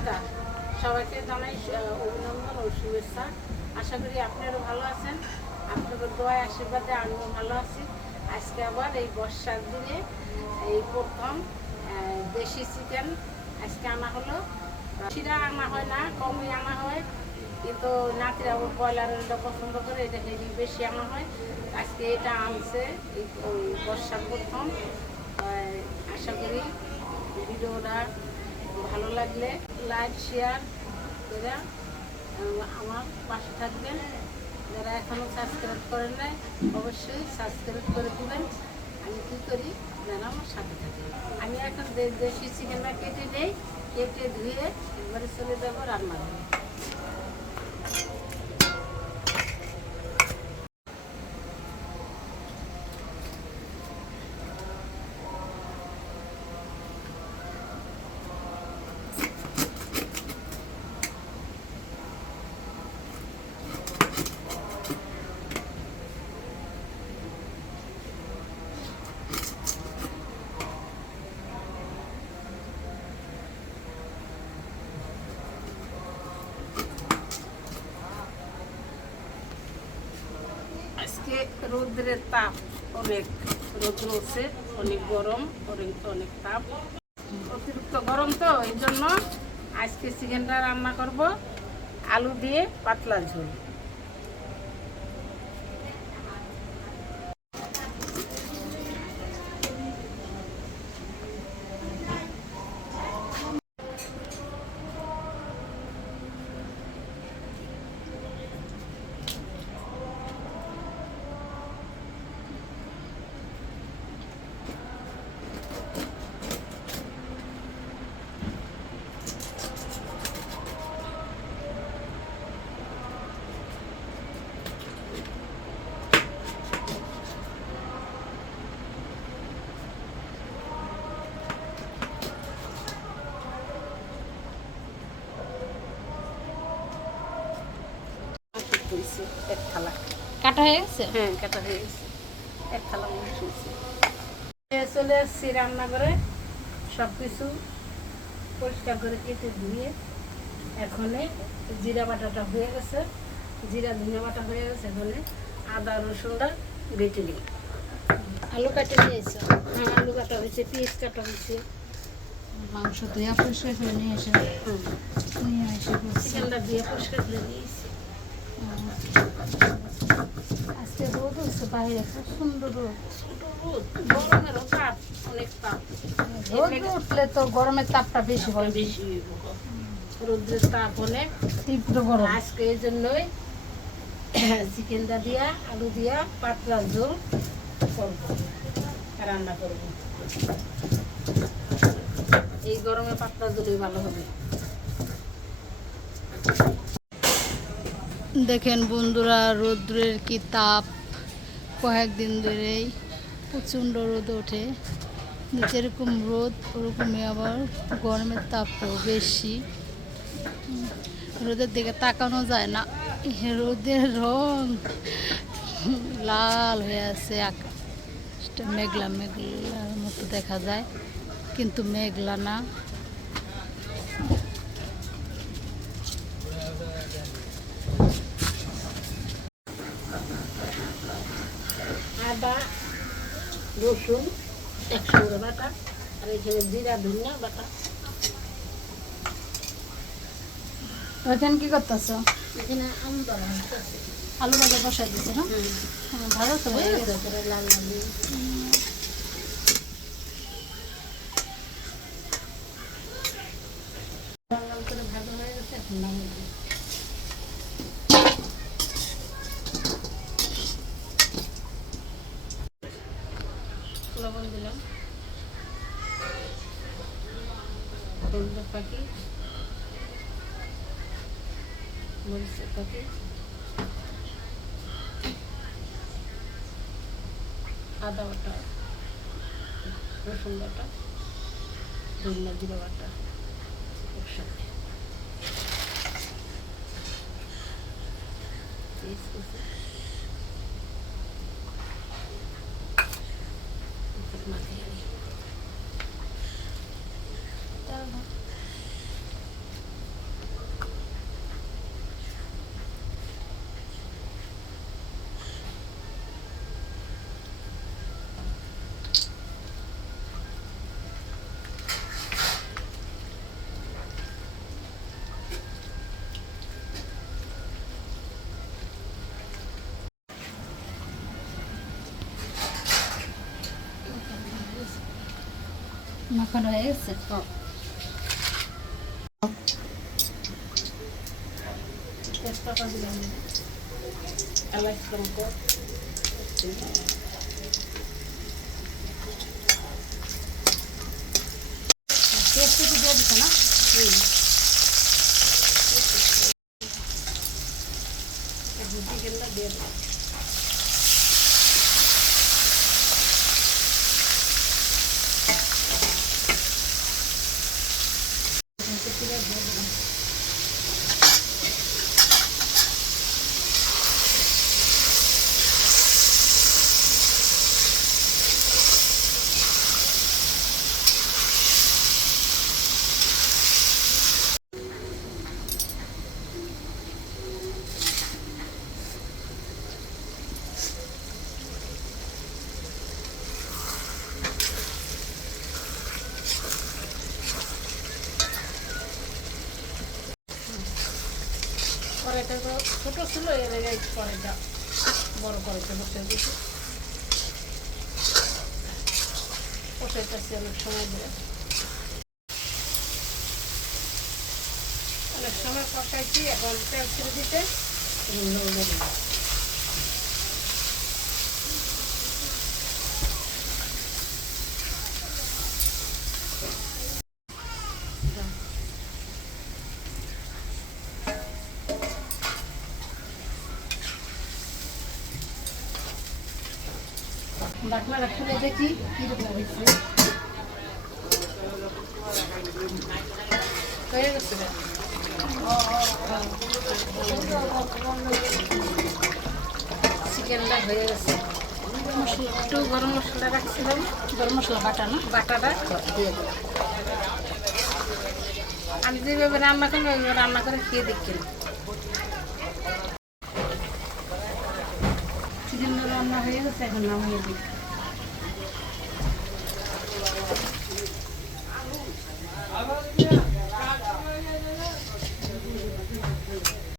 নমস্কার। সবাইকে জানাই অভিনন্দন ও শুভেচ্ছা। আশা করি আপনারাও ভালো আছেন। আপনাদের দোয়ায়, আশীর্বাদে আমিও ভালো আছি। আজকে আবার এই বর্ষার দিনে এই প্রথম দেশি চিকেন আজকে আনা হলো। শিরা আনা হয় না, কমই আনা হয়। কিন্তু নাতিরা আবার ব্রয়লারের এটা পছন্দ করে, এটা হেভি বেশি আনা হয়। আজকে এটা আনছে এই বর্ষার প্রথম। আশা করি ভিডিওটা ভালো লাগলে লাইক, শেয়ার করে আমার পাশে থাকবেন। যারা এখনও সাবস্ক্রাইব করেন নাই, অবশ্যই সাবস্ক্রাইব করে দেবেন। আমি কী করি? যেন আমার সাথে থাকে আমি এখন দেশি চিকেনটা কেটে নেই কেটে ধুয়ে একবারে চলে যাব রান্না ঘরে। আজকে রৌদ্রের তাপ অনেক, রৌদ্র উঠছে, অনেক গরম, অনেক অনেক তাপ। অতিরিক্ত গরম তো, এই জন্য আজকে চিকেনটা রান্না করব, আলু দিয়ে পাতলা ঝোল হয়েছে এক থালা। কাটা হয়ে গেছে? হ্যাঁ কাটা হয়ে গেছে। এক থালা হয়েছে এ চলে এসেছি রান্নাঘরে। সব কিছু পরিষ্কার করে কেটে ধুয়ে এখনে জিরা বাটাটা হয়ে গেছে। জিরা ধনিয়া বাটা হয়ে গেছে এখানে আদা রসুনটা বেটে নিই আলু কাটে নিয়েছো হ্যাঁ আলু কাটা হয়েছে পেঁয়াজ কাটা হয়েছে। মাংস ধুয়ে পরিষ্কার করে নিয়ে এসে। হুম নিয়ে এসে চিকেনটা দিয়ে পরিষ্কার করে দিয়েছি আজকে রোদ হচ্ছে বাইরে, খুব সুন্দর রোদ। গরমেরও তাপ অনেক তাপ উঠলে তো গরমের তাপটা বেশি হয়। বেশি রোদ্রের তাপ অনেক তীব্র গরম। এই জন্যই চিকেনটা দিয়া, আলু দিয়া, পাতলা ঝোল রান্না করব। এই গরমে পাতলা ঝোলই ভালো হবে। দেখেন বন্ধুরা, রৌদ্রের কি তাপ। কয়েকদিন ধরেই প্রচণ্ড রোদ ওঠে। যেরকম রোদ, ওরকমই আবার গরমের তাপটাও বেশি। রোদের দিকে তাকানো যায় না। রোদের রং লাল হয়ে আছে মেঘলা, মেঘলার মতো দেখা যায়। কিন্তু মেঘলা না আদা রসুন একসঙ্গে বাটা আর এখানে জিরা ধনিয়া বাটা। ওইখানে কি করতেছ? এখানে আম আলু ভাজা বসাই দিচ্ছে না হ্যাঁ, ভালো তো হয়ে লাল লাল লাল করে ভাজা হয়ে গেছে এখন নামিয়ে দিই। লবণ দিলাম। হলুদের পাখি মরিচের পাখি আদা বাটা, রসুন বাটা, ধনিয়া জিরা বাটা একসাথে। পেস্ট করছি। একটু মাখিয়ে নিই। মাখানো হয়ে গেছে তেজপাতা দিলাম এলাচ লঙ্ক পেস্ট একটু দিয়ে দিচ্ছে না চিকেনটা দিয়ে দেবো কড়াইটা তো ছোটো ছিল, এর আগে কড়াইটা বড় কড়াইতে বসে দিয়েছি কষাইতেছি অনেক সময় ধরে। অনেক সময় কষাইছি এখন তেল ছেড়ে দিতে। দিয়ে দিলাম। দেখি কীরকম হয়েছে? হয়ে গেছে চিকেনটা হয়ে গেছে। মশলা একটু গরম মশলা রাখছিলাম গরম মশলা বাটা না? বাটাটা। দিয়ে দিলাম। আমি যেভাবে রান্না করি ওইভাবে রান্না করে খেয়ে দেখি। রান্না হয়ে গেছে এখন নামিয়ে দিই